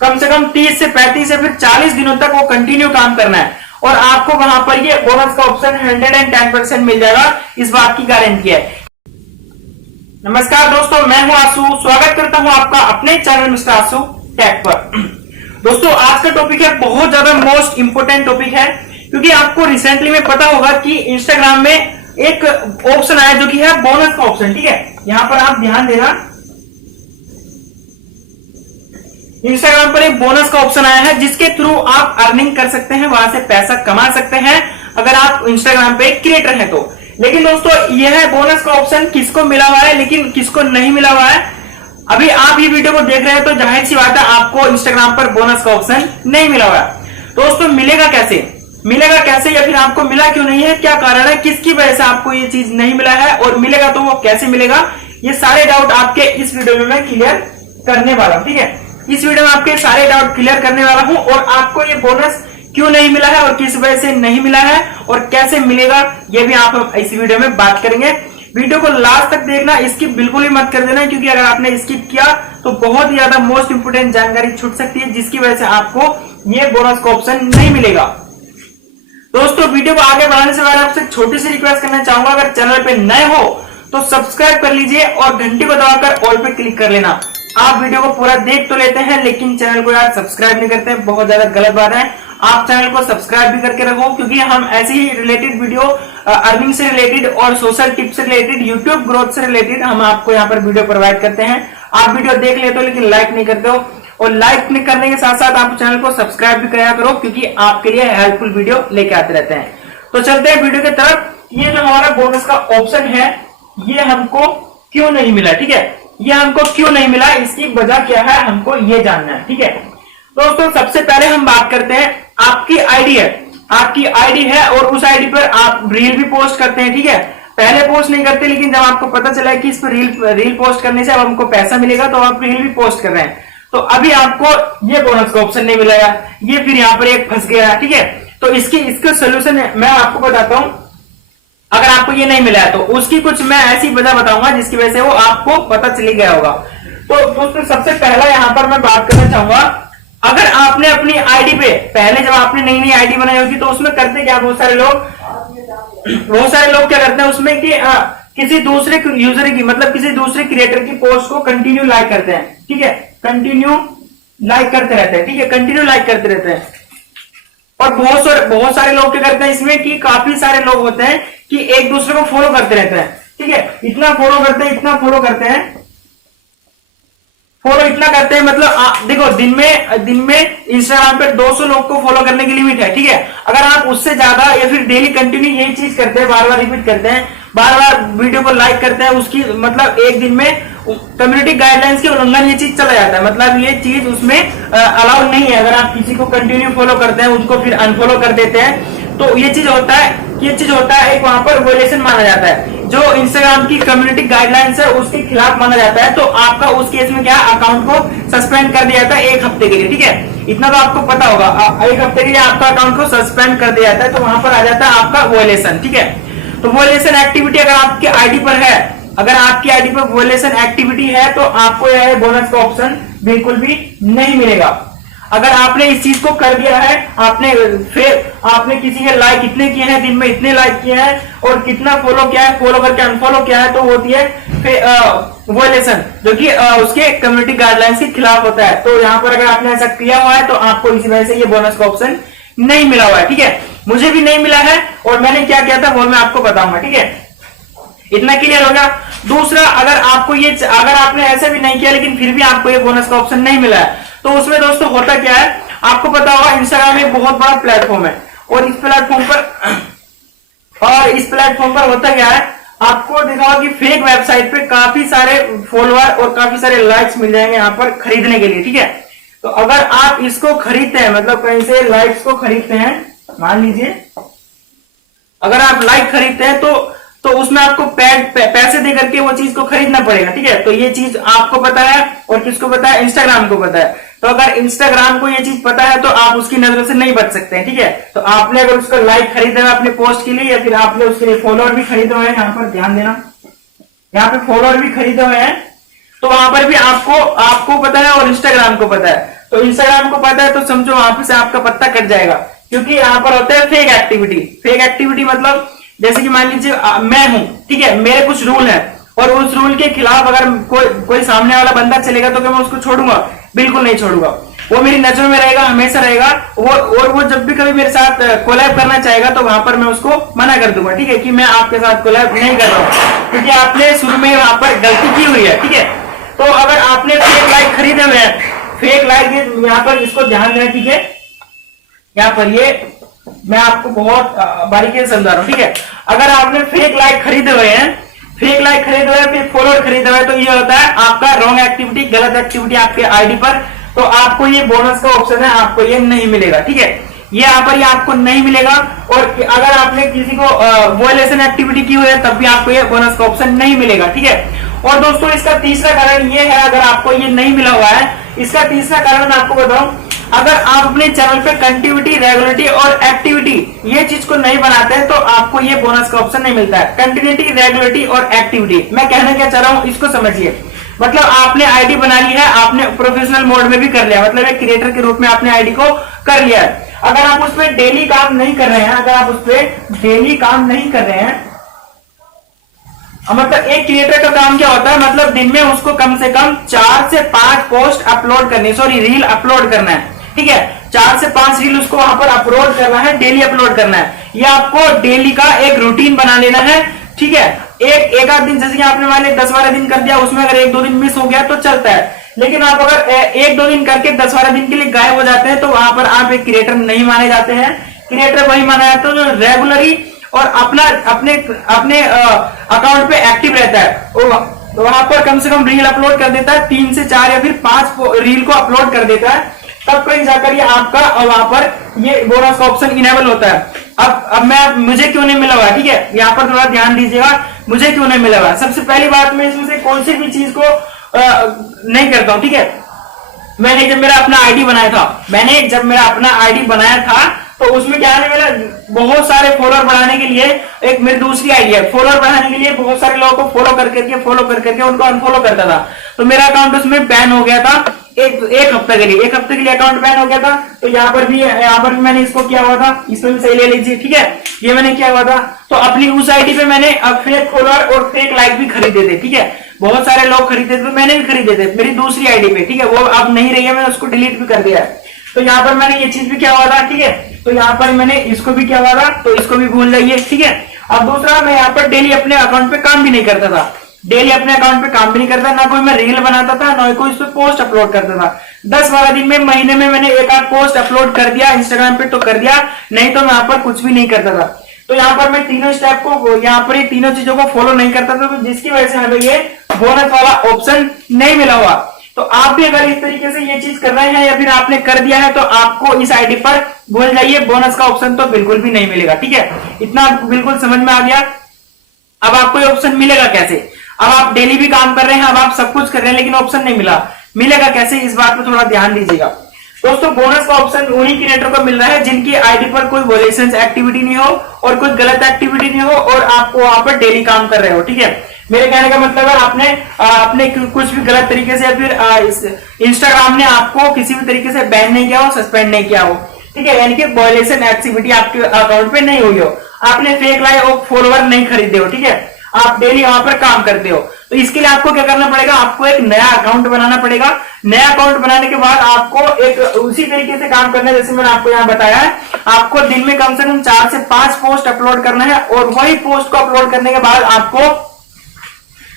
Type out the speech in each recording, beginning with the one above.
कम से कम 30 से 35 या फिर 40 दिनों तक वो कंटिन्यू काम करना है और आपको वहां पर ये बोनस का ऑप्शन 110% मिल जाएगा, इस बात की गारंटी है। नमस्कार दोस्तों, मैं हूं आसू, स्वागत करता हूं आपका अपने चैनल मिस्टर आसू टेक पर। दोस्तों आज का टॉपिक है बहुत ज्यादा मोस्ट इंपोर्टेंट टॉपिक है, क्योंकि आपको रिसेंटली में पता होगा कि इंस्टाग्राम में एक ऑप्शन आया जो कि है बोनस का ऑप्शन। ठीक है, यहां पर आप ध्यान देना, इंस्टाग्राम पर एक बोनस का ऑप्शन आया है जिसके थ्रू आप अर्निंग कर सकते हैं, वहां से पैसा कमा सकते हैं अगर आप इंस्टाग्राम पे क्रिएटर हैं तो। लेकिन दोस्तों यह बोनस का ऑप्शन किसको मिला हुआ है लेकिन किसको नहीं मिला हुआ है, अभी आप ये वीडियो को देख रहे हैं तो जाहिर सी बात है आपको इंस्टाग्राम पर बोनस का ऑप्शन नहीं मिला हुआ है। दोस्तों मिलेगा कैसे या फिर आपको मिला क्यों नहीं है, क्या कारण है, किसकी वजह से आपको ये चीज नहीं मिला है और मिलेगा तो वो कैसे मिलेगा, ये सारे डाउट आपके इस वीडियो में मैं क्लियर करने वाला हूं। ठीक है, इस वीडियो में आपके सारे डाउट क्लियर करने वाला हूं और आपको ये बोनस क्यों नहीं मिला है और किस वजह से नहीं मिला है और कैसे मिलेगा ये भी आप इस वीडियो में बात करेंगे। वीडियो को लास्ट तक देखना, स्किप बिल्कुल भी मत कर देना, क्योंकि अगर आपने स्किप किया तो बहुत ही ज्यादा मोस्ट इंपोर्टेंट जानकारी छूट सकती है जिसकी वजह से आपको ये बोनस का ऑप्शन नहीं मिलेगा। दोस्तों वीडियो को आगे बढ़ाने से पहले आपसे छोटी सी रिक्वेस्ट करना चाहूंगा, अगर चैनल पे नए हो तो सब्सक्राइब कर लीजिए और घंटी को दबाकर ऑल पे क्लिक कर लेना। आप वीडियो को पूरा देख तो लेते हैं लेकिन चैनल को यार सब्सक्राइब नहीं करते हैं, बहुत ज्यादा गलत बात है। आप चैनल को सब्सक्राइब भी करके रखो, क्योंकि हम ऐसी ही रिलेटेड वीडियो अर्निंग से रिलेटेड और सोशल टिप्स से रिलेटेड, यूट्यूब ग्रोथ से रिलेटेड हम आपको यहाँ पर वीडियो प्रोवाइड करते हैं। आप वीडियो देख लेते हो लेकिन लाइक नहीं करते हो, और लाइक करने के साथ साथ आप चैनल को सब्सक्राइब भी कराया करो, क्योंकि आपके लिए हेल्पफुल वीडियो लेके आते रहते हैं। तो चलते हैं वीडियो की तरफ। ये जो हमारा बोनस का ऑप्शन है ये हमको क्यों नहीं मिला, ठीक है, ये हमको क्यों नहीं मिला, इसकी वजह क्या है हमको ये जानना है। ठीक है दोस्तों, सबसे पहले हम बात करते हैं, आपकी आईडी है और उस आईडी पर आप रील भी पोस्ट करते हैं। ठीक है, पहले पोस्ट नहीं करते, लेकिन जब आपको पता चला है कि इस पर रील पोस्ट करने से अब हमको पैसा मिलेगा तो आप रील भी पोस्ट कर रहे हैं, तो अभी आपको ये बोनस का ऑप्शन नहीं मिलेगा, ये फिर यहाँ पर एक फंस गया। ठीक है, तो इसका सोल्यूशन मैं आपको बताता हूं। अगर आपको ये नहीं मिला है तो उसकी कुछ मैं ऐसी वजह बताऊंगा जिसकी वजह से वो आपको पता चली गया होगा। तो दोस्तों सबसे पहला यहाँ पर मैं बात करना चाहूंगा, अगर आपने अपनी आईडी पे पहले जब आपने नई आईडी बनाई होगी तो उसमें करते क्या बहुत सारे लोग क्या करते हैं उसमें कि किसी दूसरे यूजर की, मतलब किसी दूसरे क्रिएटर की पोस्ट को कंटिन्यू लाइक करते हैं। ठीक है, कंटिन्यू लाइक करते रहते हैं। ठीक है, कंटिन्यू लाइक करते रहते हैं। और बहुत सारे लोग क्या करते हैं इसमें कि काफी सारे लोग होते हैं कि एक दूसरे को फॉलो करते रहते हैं। ठीक है, इतना फॉलो करते हैं मतलब देखो दिन में इंस्टाग्राम पे 200 लोग को फॉलो करने की लिमिट है। ठीक है, अगर आप उससे ज्यादा या फिर डेली कंटिन्यू यही चीज करते हैं, बार बार रिपीट करते हैं, बार बार वीडियो को लाइक करते हैं, उसकी मतलब एक दिन में कम्युनिटी गाइडलाइंस के उल्लंघन ये चीज चला जाता है, मतलब ये चीज उसमें अलाउड नहीं है। अगर आप किसी को कंटिन्यू फॉलो करते हैं उसको फिर अनफॉलो कर देते हैं तो ये चीज होता है एक वहां पर वायलेशन माना जाता है, जो इंस्टाग्राम की कम्युनिटी गाइडलाइंस है उसके खिलाफ माना जाता है। तो आपका उस केस में क्या अकाउंट को सस्पेंड कर दिया जाता है 1 हफ्ते के लिए। ठीक है, इतना तो आपको पता होगा, 1 हफ्ते के लिए आपका अकाउंट को सस्पेंड कर दिया जाता है, तो वहां पर आ जाता है आपका वायलेशन। ठीक है, तो वायलेशन एक्टिविटी अगर आपकी आईडी पर है, अगर आपकी आईडी पर वायलेशन एक्टिविटी है तो आपको यह बोनस का ऑप्शन बिल्कुल भी नहीं मिलेगा। अगर आपने इस चीज को कर दिया है, आपने किसी के लाइक इतने किए हैं, दिन में इतने लाइक किए हैं और कितना फॉलो किया है, फॉलो करके अनफॉलो किया है, तो होती है वायलेशन, जो कि उसके कम्युनिटी गाइडलाइंस के खिलाफ होता है। तो यहाँ पर अगर आपने ऐसा किया हुआ है तो आपको इसी वजह से ये बोनस का ऑप्शन नहीं मिला हुआ है। ठीक है, मुझे भी नहीं मिला है और मैंने क्या किया था वो मैं आपको बताऊंगा। ठीक है, इतना क्लियर हो गया। दूसरा, अगर आपने ऐसे भी नहीं किया लेकिन फिर भी आपको ये बोनस का ऑप्शन नहीं मिला है तो उसमें दोस्तों होता क्या है, आपको पता होगा इंस्टाग्राम एक बहुत बड़ा प्लेटफॉर्म है और इस प्लेटफॉर्म पर होता क्या है, आपको देखा होगा कि फेक वेबसाइट पे काफी सारे फॉलोअर और काफी सारे लाइक्स मिल जाएंगे यहाँ पर खरीदने के लिए। ठीक है, तो अगर आप इसको खरीदते हैं, मतलब कहीं से लाइक्स को खरीदते हैं, मान लीजिए अगर आप लाइक खरीदते हैं तो उसमें आपको पैसे दे करके वो चीज को खरीदना पड़ेगा। ठीक है, तो ये चीज आपको पता है और किसको पता है, इंस्टाग्राम को पता है। तो अगर इंस्टाग्राम को ये चीज पता है तो आप उसकी नजरों से नहीं बच सकते हैं। ठीक है, तो आपने अगर उसका लाइक खरीदा है अपने पोस्ट के लिए या फिर आपने उसके लिए फॉलोअर भी खरीदे हुए हैं, यहाँ पर ध्यान देना, यहाँ पे फॉलोअर भी खरीदे हुए हैं, तो वहां पर भी आपको पता है और इंस्टाग्राम को पता है। तो इंस्टाग्राम को पता है तो समझो वहां से आपका पत्ता कट जाएगा, क्योंकि यहाँ पर होता है फेक एक्टिविटी। फेक एक्टिविटी मतलब जैसे कि मान लीजिए मैं हूं, ठीक है, मेरे कुछ रूल है और उस रूल के खिलाफ अगर कोई सामने वाला बंदा चलेगा तो क्या मैं उसको छोड़ूंगा? बिल्कुल नहीं छोड़ूंगा। वो मेरी नजरों में रहेगा, हमेशा रहेगा। वो जब भी कभी मेरे साथ कोलैब करना चाहेगा तो वहां पर मैं उसको मना कर दूंगा, ठीक है, कि मैं आपके साथ कोलैब नहीं कर रहा हूं, क्योंकि आपने शुरू में वहां पर गलती की हुई है, ठीक है। तो अगर आपने फेक लाइक खरीदे हुए हैं, फेक लाइक, यहाँ पर इसको ध्यान देना, ठीक है। यहाँ पर ये मैं आपको बहुत बारीकी से समझा रहा हूँ, ठीक है। अगर आपने फेक लाइक खरीदे हुए हैं, फेक लाइक खरीदे हुए, फिर फॉलोअर खरीदे हुए, तो ये होता है आपका रॉन्ग एक्टिविटी, गलत एक्टिविटी आपके आईडी पर। तो आपको ये बोनस का ऑप्शन है, आपको ये नहीं मिलेगा, ठीक है। ये यहाँ पर ये आपको नहीं मिलेगा। और अगर आपने किसी को वॉयलेशन एक्टिविटी की हुई है तब भी आपको ये बोनस का ऑप्शन नहीं मिलेगा, ठीक है। और दोस्तों इसका तीसरा कारण ये है, अगर आपको ये नहीं मिला हुआ है, इसका तीसरा कारण मैं आपको बताऊं, अगर आप अपने चैनल पे कंटिन्यूटी, रेगुलरिटी और एक्टिविटी ये चीज को नहीं बनाते हैं तो आपको ये बोनस का ऑप्शन नहीं मिलता है। कंटिन्यूटी, रेगुलरिटी और एक्टिविटी, मैं कहना क्या चाह रहा हूं इसको समझिए। मतलब आपने आईडी बना ली है, आपने प्रोफेशनल मोड में भी कर लिया, मतलब एक क्रिएटर के रूप में आपने आईडी को कर लिया है। अगर आप उस पर डेली काम नहीं कर रहे हैं, अगर आप उस पर डेली काम नहीं कर रहे हैं, मतलब एक क्रिएटर का काम क्या होता है, मतलब दिन में उसको कम से कम 4 से 5 पोस्ट अपलोड करनी, सॉरी रील अपलोड करना है, ठीक है। 4 से 5 रील उसको वहां पर अपलोड करना है, डेली अपलोड करना है। ये आपको डेली का एक रूटीन बना लेना है, ठीक है। एक आध दिन, जैसे कि आपने मान लिया 10-12 दिन कर दिया, उसमें अगर 1-2 दिन मिस हो गया तो चलता है। लेकिन आप अगर 1-2 दिन करके 10-12 दिन के लिए गायब हो जाते हैं तो वहां पर आप एक क्रिएटर नहीं माने जाते हैं। क्रिएटर वही माना जाता है जो रेगुलरली और अपने अकाउंट पे एक्टिव रहता है, तो वहां पर कम से कम रील अपलोड कर देता है, 3 से 4 या फिर 5 रील को अपलोड कर देता है, तब कहीं जाकर ये आपका वहां पर ये बोनस का ऑप्शन इनेबल होता है। अब मुझे क्यों नहीं मिला हुआ, ठीक है, यहाँ पर थोड़ा ध्यान दीजिएगा, मुझे क्यों नहीं मिला हुआ। सबसे पहली बात, मैं इसमें से कौन सी भी चीज को नहीं करता हूं, ठीक है। मैंने जब मेरा अपना आईडी बनाया था तो उसमें क्या है, मेरा बहुत सारे फॉलोअर बढ़ाने के लिए एक मेरी दूसरी आईडी है, फॉलोअर बढ़ाने के लिए बहुत सारे लोगों को फॉलो कर करके उनको अनफॉलो करता था। तो मेरा अकाउंट उसमें बैन हो गया था एक हफ्ते के लिए अकाउंट बैन हो गया था। तो यहाँ पर भी मैंने इसको किया हुआ था, इसमें भी सही ले लीजिए, ठीक है, ये मैंने किया हुआ था। तो अपनी उस आईडी पे मैंने फेक फॉलोअर और फेक लाइक भी खरीदे थे, ठीक है, बहुत सारे लोग खरीदे थे, तो मैंने भी खरीदे थे मेरी दूसरी आईडी पे, ठीक है, वो अब नहीं रही है, मैंने उसको डिलीट भी कर दिया है। तो यहाँ पर मैंने ये चीज भी किया हुआ था, ठीक है। तो यहाँ पर मैंने इसको भी किया हुआ था, तो इसको भी भूल जाइए, ठीक है। अब दूसरा, मैं यहाँ पर डेली अपने अकाउंट पे काम भी नहीं करता था, डेली अपने अकाउंट पे काम भी नहीं करता, ना कोई मैं रील बनाता था, ना कोई इस पे पोस्ट अपलोड करता था। 10-12 दिन में, महीने में मैंने एक आध पोस्ट अपलोड कर दिया इंस्टाग्राम पे तो कर दिया, नहीं तो मैं यहाँ पर कुछ भी नहीं करता था। तो यहाँ पर मैं तीनों स्टेप को, यहाँ पर ये तीनों चीजों को फॉलो नहीं करता था, तो जिसकी वजह से हमें ये बोनस वाला ऑप्शन नहीं मिला हुआ। तो आप भी अगर इस तरीके से ये चीज कर रहे हैं या फिर आपने कर दिया है तो आपको इस आईडी पर भूल जाइए, बोनस का ऑप्शन तो बिल्कुल भी नहीं मिलेगा, ठीक है। इतना बिल्कुल समझ में आ गया। अब आपको ये ऑप्शन मिलेगा कैसे? अब आप डेली भी काम कर रहे हैं, अब आप सब कुछ कर रहे हैं, लेकिन ऑप्शन नहीं मिलेगा कैसे, इस बात पर थोड़ा ध्यान दीजिएगा। दोस्तों, बोनस का ऑप्शन उन्हीं क्रिएटर को मिल रहा है जिनकी आईडी पर कोई वॉयलेशन एक्टिविटी नहीं हो और कोई गलत एक्टिविटी नहीं हो और आपको वहां पर डेली काम कर रहे हो, ठीक है। मेरे कहने का मतलब है आपने कुछ भी गलत तरीके से या फिर इंस्टाग्राम ने आपको किसी भी तरीके से बैन नहीं किया हो, सस्पेंड नहीं किया हो, ठीक है, यानी कि वॉयलेशन एक्टिविटी आपके अकाउंट पे नहीं हुई हो, आपने फेक लाइक और फॉलोअर नहीं खरीदे हो, ठीक है, आप डेली वहां पर काम करते हो। तो इसके लिए आपको क्या करना पड़ेगा, आपको एक नया अकाउंट बनाना पड़ेगा। नया अकाउंट बनाने के बाद आपको एक उसी तरीके से काम करना है जैसे मैंने आपको यहाँ बताया है। आपको दिन में कम से कम 4 से 5 पोस्ट अपलोड करना है और वही पोस्ट को अपलोड करने के बाद आपको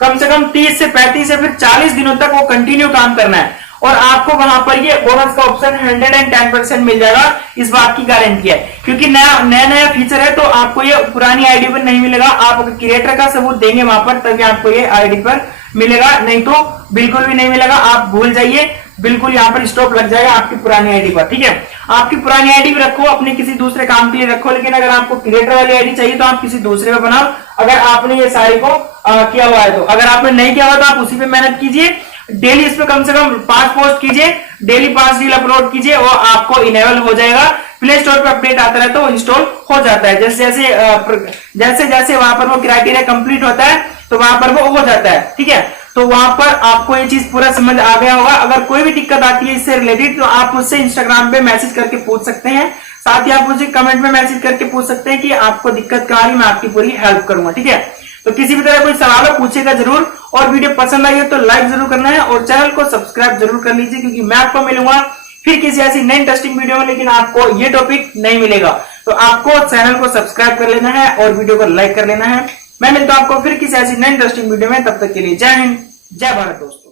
कम से कम 30 से 35 या फिर 40 दिनों तक वो कंटिन्यू काम करना है और आपको वहां पर ये बोनस का ऑप्शन 110% मिल जाएगा, इस बात की गारंटी है। क्योंकि नया फीचर है तो आपको ये पुरानी आईडी पर नहीं मिलेगा, आप क्रिएटर का सबूत देंगे वहां पर तभी आपको ये आईडी पर मिलेगा, नहीं तो बिल्कुल भी नहीं मिलेगा। आप भूल जाइए, बिल्कुल यहाँ पर स्टॉप लग जाएगा आपकी पुरानी आईडी पर, ठीक है। आपकी पुरानी आईडी भी रखो, अपने किसी दूसरे काम के लिए रखो, लेकिन अगर आपको क्रिएटर वाली आईडी चाहिए तो आप किसी दूसरे पे बनाओ, अगर आपने ये सारी को किया हुआ है तो। अगर आपने नहीं किया हुआ तो आप उसी पे मेहनत कीजिए, डेली इस पे कम से कम 5 पोस्ट कीजिए, डेली 5 रील अपलोड कीजिए और आपको इनेबल हो जाएगा। प्ले स्टोर पे अपडेट आता रहता है, वो इंस्टॉल हो जाता है। जैसे जैसे वहां पर वो क्राइटेरिया कंप्लीट होता है तो वहां पर वो हो जाता है, ठीक है। तो वहां पर आपको ये चीज पूरा समझ आ गया होगा। अगर कोई भी दिक्कत आती है इससे रिलेटेड तो आप मुझसे इंस्टाग्राम पे मैसेज करके पूछ सकते हैं, साथ ही आप मुझे कमेंट में मैसेज करके पूछ सकते हैं कि आपको दिक्कत कहां आ रही, मैं आपकी पूरी हेल्प करूंगा। ठीक है, तो किसी भी तरह कोई सवाल हो पूछेगा जरूर, और वीडियो पसंद आई हो तो लाइक जरूर करना है और चैनल को सब्सक्राइब जरूर कर लीजिए, क्योंकि मैं आपको मिलूंगा फिर किसी ऐसी नई इंटरेस्टिंग वीडियो में, लेकिन आपको ये टॉपिक नहीं मिलेगा। तो आपको चैनल को सब्सक्राइब कर लेना है और वीडियो को लाइक कर लेना है। मैं मिलता हूं आपको फिर किसी ऐसी नई इंटरेस्टिंग वीडियो में, तब तक के लिए जय हिंद, जय भारत दोस्तों।